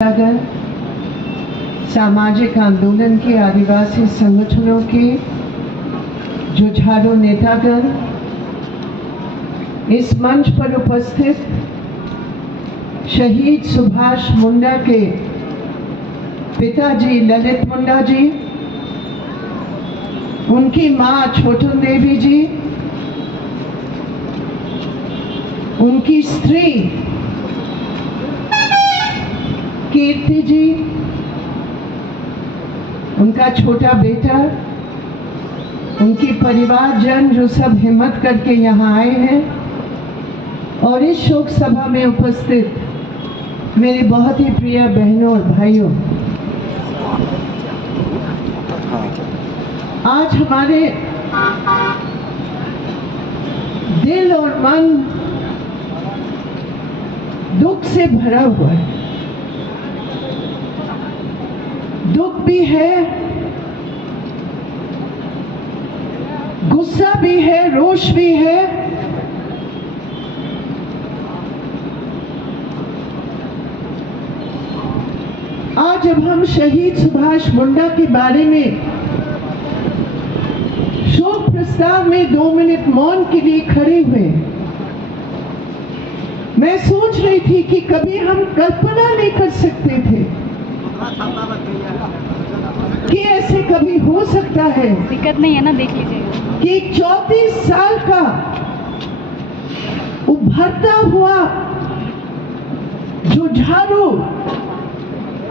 अगर सामाजिक आंदोलन के आदिवासी संगठनों के जुझारू नेतागण, इस मंच पर उपस्थित शहीद सुभाष मुंडा के पिताजी ललित मुंडा जी, उनकी मां छोटन देवी जी, उनकी स्त्री कीर्ति जी, उनका छोटा बेटा, उनकी परिवारजन जो सब हिम्मत करके यहाँ आए हैं, और इस शोक सभा में उपस्थित मेरे बहुत ही प्रिय बहनों और भाइयों, आज हमारे दिल और मन दुख से भरा हुआ है। दुख भी है, गुस्सा भी है, रोष भी है, आज जब हम शहीद सुभाष मुंडा के बारे में शोक प्रस्ताव में 2 मिनट मौन के लिए खड़े हुए, मैं सोच रही थी कि कभी हम कल्पना नहीं कर सकते थे कि ऐसे कभी हो सकता है। दिक्कत नहीं है ना, देख लीजिए कि 34 साल का उभरता हुआ जुझारू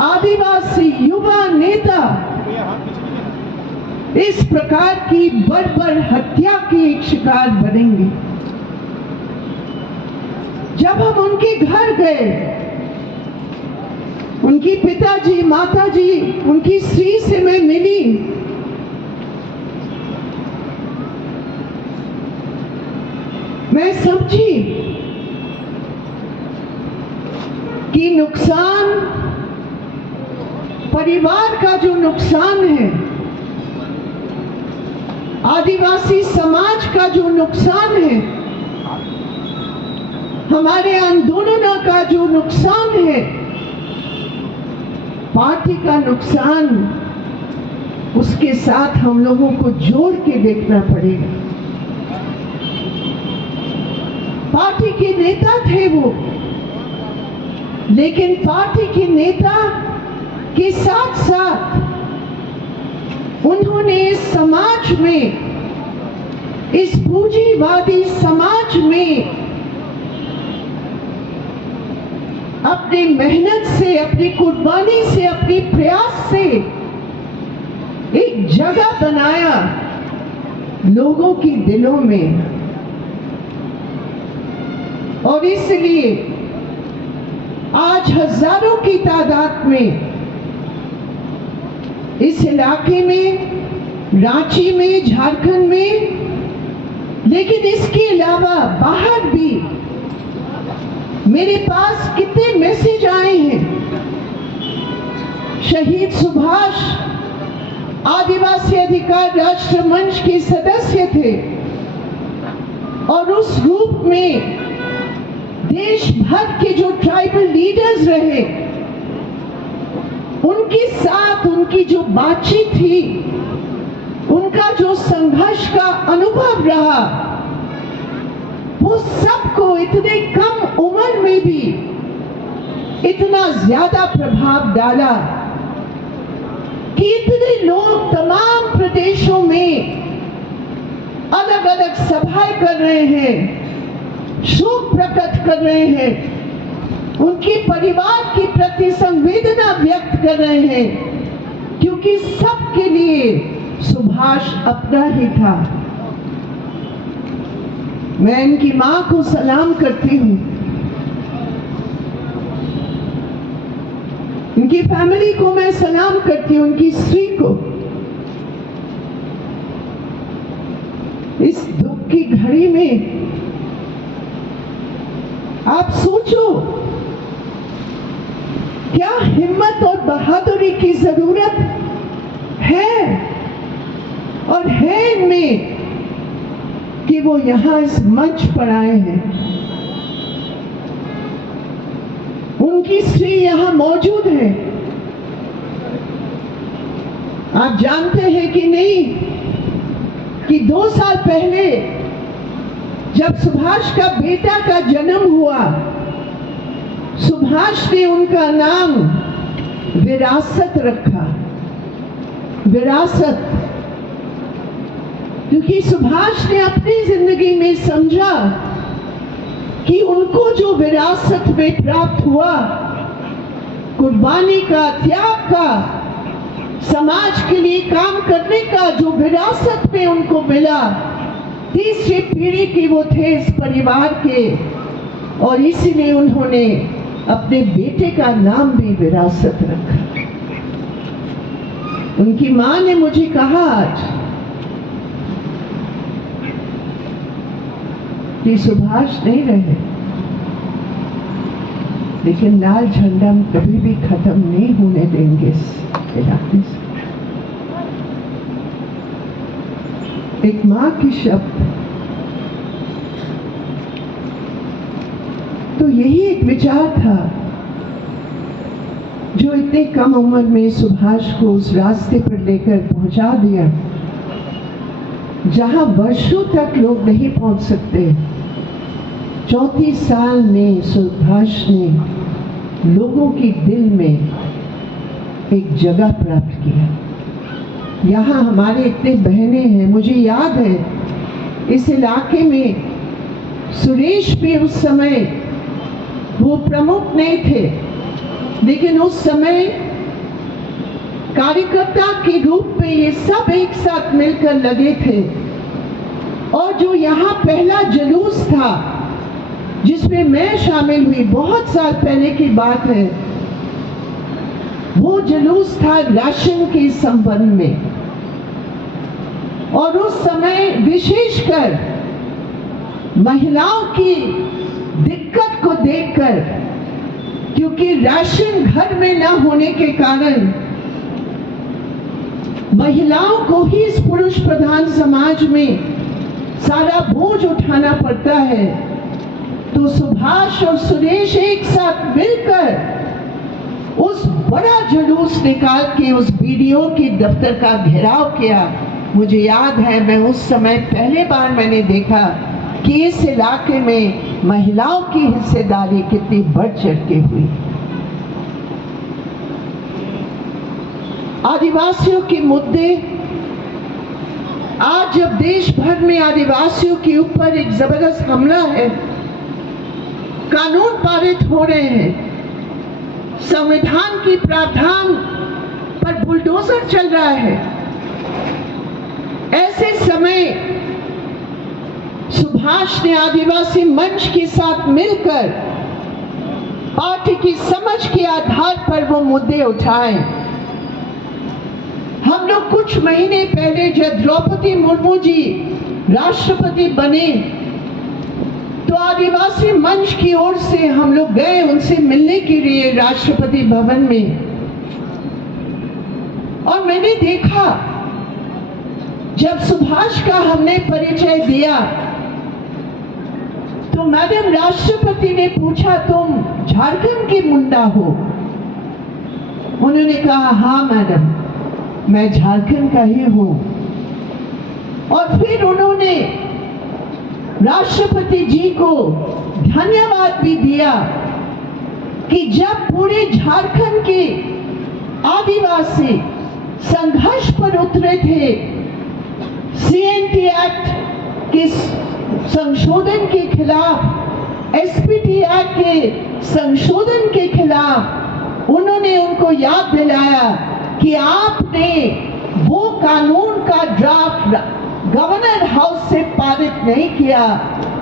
आदिवासी युवा नेता इस प्रकार की बर्बर हत्या की एक शिकार बनेंगे। जब हम उनके घर गए, उनकी पिताजी, माताजी, उनकी स्त्री से मैं मिली, मैं समझी कि नुकसान, परिवार का जो नुकसान है, आदिवासी समाज का जो नुकसान है, हमारे आंदोलन का जो नुकसान है, पार्टी का नुकसान, उसके साथ हम लोगों को जोड़ के देखना पड़ेगा। पार्टी के नेता थे वो, लेकिन पार्टी के नेता के साथ साथ उन्होंने इस समाज में, इस पूंजीवादी समाज में अपनी मेहनत से, अपनी कुर्बानी से, अपनी प्रयास से एक जगह बनाया लोगों की दिलों में। और इसलिए आज हजारों की तादाद में इस इलाके में, रांची में, झारखंड में, लेकिन इसके अलावा बाहर भी मेरे पास कितने मैसेज आए हैं। शहीद सुभाष आदिवासी अधिकार राष्ट्र मंच के सदस्य थे और उस रूप में देश भर के जो ट्राइबल लीडर्स रहे, उनके साथ उनकी जो बातचीत थी, उनका जो संघर्ष का अनुभव रहा, वो सबको इतने कम उम्र में भी इतना ज्यादा प्रभाव डाला कि इतने लोग तमाम प्रदेशों में अलग अलग सभाएं कर रहे हैं, शोक प्रकट कर रहे हैं, उनके परिवार के प्रति संवेदना व्यक्त कर रहे हैं, क्योंकि सबके लिए सुभाष अपना ही था। मैं इनकी मां को सलाम करती हूँ, उनकी फैमिली को मैं सलाम करती हूँ, उनकी स्त्री को। इस दुख की घड़ी में आप सोचो, क्या हिम्मत और बहादुरी की जरूरत है और है इनमें कि वो यहाँ इस मंच पर आए हैं। उनकी स्त्री यहाँ मौजूद है। आप जानते हैं कि नहीं कि 2 साल पहले जब सुभाष का बेटा का जन्म हुआ, सुभाष ने उनका नाम विरासत रखा। विरासत, क्योंकि सुभाष ने अपनी जिंदगी में समझा कि उनको जो विरासत में प्राप्त हुआ, कुर्बानी का, त्याग का, समाज के लिए काम करने का जो विरासत में उनको मिला, तीसरी पीढ़ी के वो थे इस परिवार के, और इसीलिए उन्होंने अपने बेटे का नाम भी विरासत रखा। उनकी मां ने मुझे कहा आज कि सुभाष नहीं रहे, लेकिन लाल झंडा हम कभी भी खत्म नहीं होने देंगे इस इलाके से। एक मां की शब्द, तो यही एक विचार था जो इतने कम उम्र में सुभाष को उस रास्ते पर लेकर पहुंचा दिया जहां वर्षों तक लोग नहीं पहुंच सकते। 34 साल में सुभाष ने लोगों की दिल में एक जगह प्राप्त किया। यहाँ हमारे इतने बहनें हैं, मुझे याद है इस इलाके में सुरेश भी उस समय वो प्रमुख नहीं थे, लेकिन उस समय कार्यकर्ता के रूप में ये सब एक साथ मिलकर लगे थे। और जो यहाँ पहला जुलूस था जिसमें मैं शामिल हुई, बहुत साल पहले की बात है, वो जुलूस था राशन के संबंध में। और उस समय विशेषकर महिलाओं की दिक्कत को देखकर, क्योंकि राशन घर में न होने के कारण महिलाओं को ही इस पुरुष प्रधान समाज में सारा बोझ उठाना पड़ता है, तो सुभाष और सुरेश एक साथ मिलकर उस बड़ा जुलूस निकाल के उस बीडीओ के दफ्तर का घेराव किया। मुझे याद है, मैं उस समय पहले बार मैंने देखा कि इस इलाके में महिलाओं की हिस्सेदारी कितनी बढ़ चढ़ के हुई। आदिवासियों के मुद्दे, आज जब देश भर में आदिवासियों के ऊपर एक जबरदस्त हमला है, कानून पारित हो रहे हैं, संविधान की प्रावधान पर बुलडोजर चल रहा है, ऐसे समय सुभाष ने आदिवासी मंच के साथ मिलकर पार्टी की समझ के आधार पर वो मुद्दे उठाए। हम लोग कुछ महीने पहले जब द्रौपदी मुर्मू जी राष्ट्रपति बने, तो आदिवासी मंच की ओर से हम लोग गए उनसे मिलने के लिए राष्ट्रपति भवन में। और मैंने देखा जब सुभाष का हमने परिचय दिया, तो मैडम राष्ट्रपति ने पूछा, तुम झारखंड की मुंडा हो? उन्होंने कहा, हाँ मैडम, मैं झारखंड का ही हूं। और फिर उन्होंने राष्ट्रपति जी को धन्यवाद भी दिया कि जब पूरे झारखंड के आदिवासी संघर्ष पर उतरे थे, सीएनटी एक्ट के संशोधन के खिलाफ, एसपीटी एक्ट के संशोधन के खिलाफ, उन्होंने उनको याद दिलाया कि आपने वो कानून का ड्राफ्ट गवर्नर हाउस से पारित नहीं किया।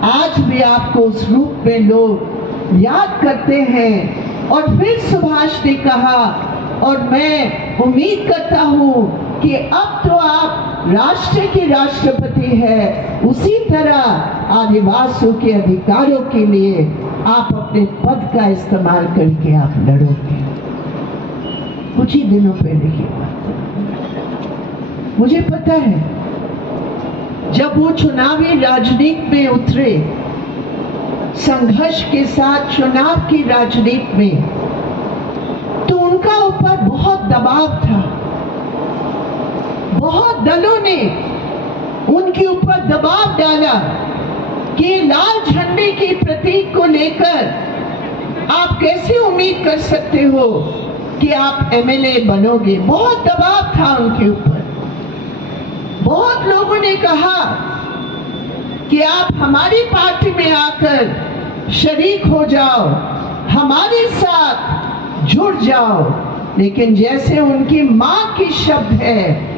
आज भी आपको उस रूप में लोग याद करते हैं। और फिर सुभाष ने कहा, और मैं उम्मीद करता हूं कि अब तो आप राष्ट्र के राष्ट्रपति हैं, उसी तरह आदिवासियों के अधिकारों के लिए आप अपने पद का इस्तेमाल करके आप लड़ोगे। कुछ ही दिनों पहले की बात, मुझे पता है जब वो चुनावी राजनीति में उतरे, संघर्ष के साथ चुनाव की राजनीति में, तो उनका ऊपर बहुत दबाव था। बहुत दलों ने उनके ऊपर दबाव डाला कि लाल झंडे के प्रतीक को लेकर आप कैसे उम्मीद कर सकते हो कि आप एमएलए बनोगे। बहुत दबाव था उनके ऊपर। बहुत लोगों ने कहा कि आप हमारी पार्टी में आकर शरीक हो जाओ, हमारे साथ जुड़ जाओ। लेकिन जैसे उनकी मां की शब्द है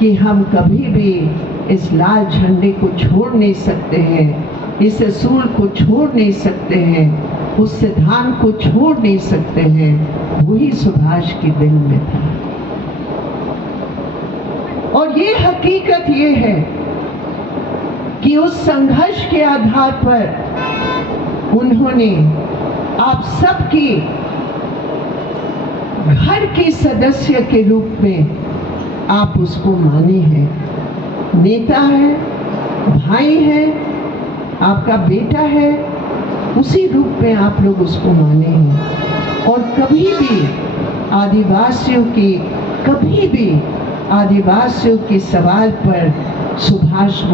कि हम कभी भी इस लाल झंडे को छोड़ नहीं सकते हैं, इस असूल को छोड़ नहीं सकते हैं, उस सिद्धांत को छोड़ नहीं सकते हैं, वही सुभाष के दिल में था। और ये हकीकत ये है कि उस संघर्ष के आधार पर उन्होंने आप सबकी घर के सदस्य के रूप में आप उसको माने हैं। नेता है, भाई है, आपका बेटा है, उसी रूप में आप लोग उसको माने हैं। और कभी भी आदिवासियों के सवाल पर सुभाष